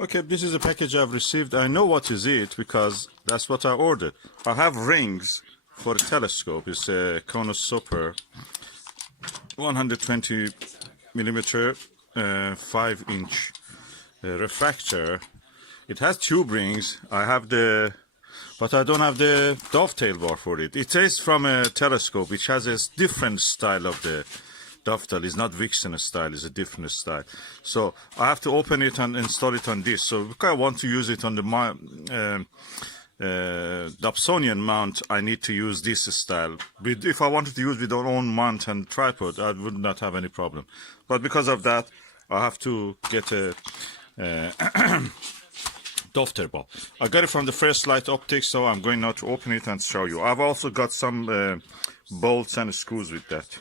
Okay, this is a package I've received. I know what is it because that's what I ordered. I have rings for a telescope. It's a Konusuper 120 millimeter 5-inch refractor. It has tube rings. I have but I don't have the dovetail bar for it. It is from a telescope which has a different style of the Dovetail. Is not Vixen style, it's a different style. So I have to open it and install it on this. So because I want to use it on the Dobsonian mount, I need to use this style. If I wanted to use with our own mount and tripod, I would not have any problem. But because of that, I have to get a Dovetail bar. I got it from the First Light Optics, so I'm going now to open it and show you. I've also got some bolts and screws with that.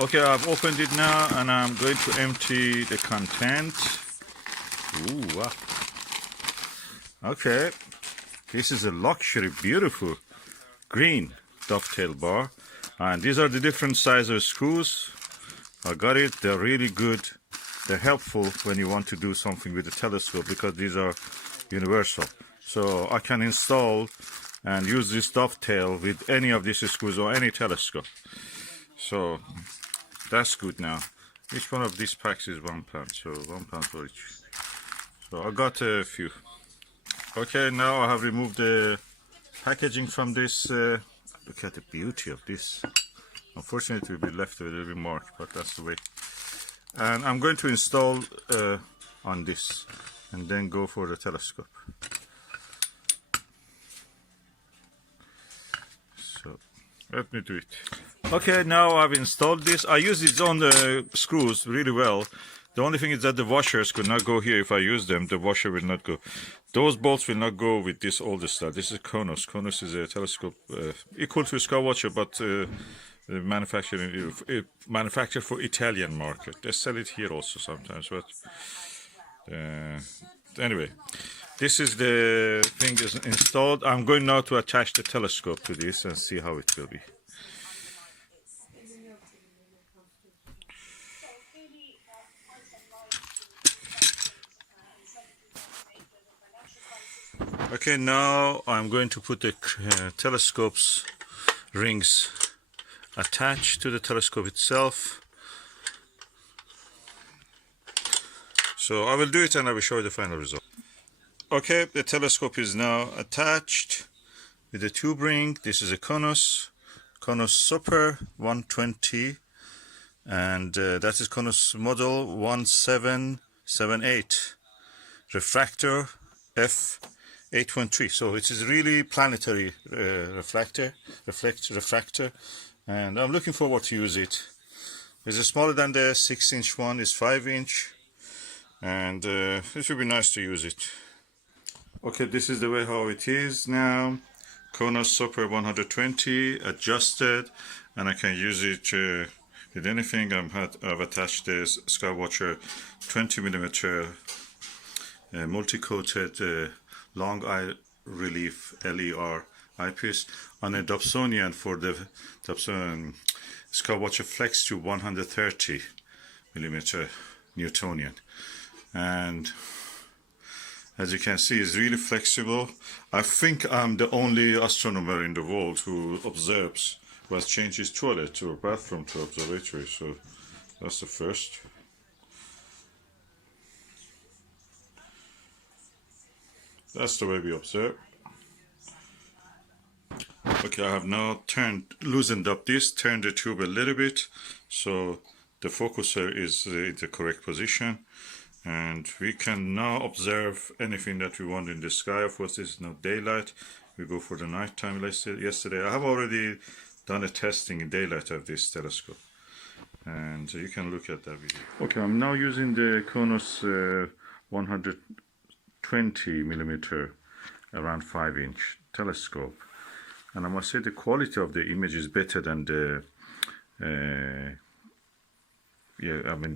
Okay, I've opened it now and I'm going to empty the content. Ooh, wow. Okay, this is a luxury, beautiful green dovetail bar. And these are the different size of screws. I got it, they're really good. They're helpful when you want to do something with the telescope because these are universal. So I can install and use this dovetail with any of these screws or any telescope. So that's good now. Each one of these packs is £1, so £1 for each. So I got a few. Okay, now I have removed the packaging from this. Look at the beauty of this. Unfortunately, it will be left a little bit marked, but that's the way. And I'm going to install on this and then go for the telescope. So let me do it. Okay, now I've installed this. I use its own screws really well. The only thing is that the washers could not go here. If I use them, the washer will not go. Those bolts will not go with this older style. This is Konus. Konus is a telescope equal to Skywatcher, but manufactured for Italian market. They sell it here also sometimes. But anyway, this is the thing is installed. I'm going now to attach the telescope to this and see how it will be. Okay, now I'm going to put the telescope's rings attached to the telescope itself. So I will do it and I will show you the final result. Okay, the telescope is now attached with the tube ring. This is a Konusuper 120 and that is Konus model 1778 refractor F813. So it is really planetary refractor, and I'm looking forward to use it. It's smaller than the 6-inch one, it's 5-inch, and it would be nice to use it. Okay, this is the way how it is now. Konusuper 120 adjusted, and I can use it with anything. I've attached this Skywatcher 20mm multi-coated long eye relief LER eyepiece on a Dobsonian for the Skywatcher Flex to 130mm Newtonian, and as you can see, it's really flexible. I think I'm the only astronomer in the world who observes, who has changed his toilet or bathroom to observatory, so that's the first. That's the way we observe. Okay, I have now loosened up this, turned the tube a little bit, so the focuser is in the correct position. And we can now observe anything that we want in the sky. Of course, this is not daylight. We go for the nighttime. Yesterday, I have already done a testing in daylight of this telescope. And you can look at that video. Okay, I'm now using the Konus 120mm around 5-inch telescope, and I must say the quality of the image is better than the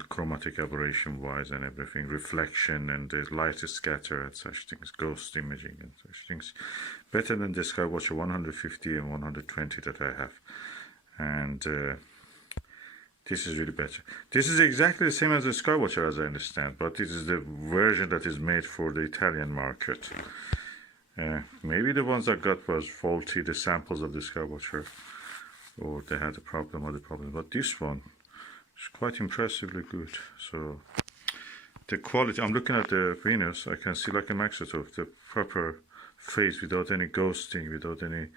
chromatic aberration wise and everything, reflection and the light scatter and such things, ghost imaging and such things, better than the Skywatcher 150 and 120 that I have. And This is really better. This is exactly the same as the Skywatcher, as I understand, but this is the version that is made for the Italian market. Maybe the ones I got was faulty, the samples of the Skywatcher, or they had a problem or the problem. But this one is quite impressively good. So the quality, I'm looking at the Venus, I can see like a Maxotov, the proper phase without any ghosting, without any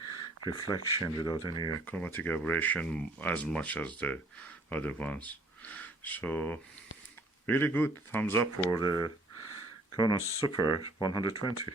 reflection, without any chromatic aberration as much as the other ones. So really good. Thumbs up for the Konusuper 120.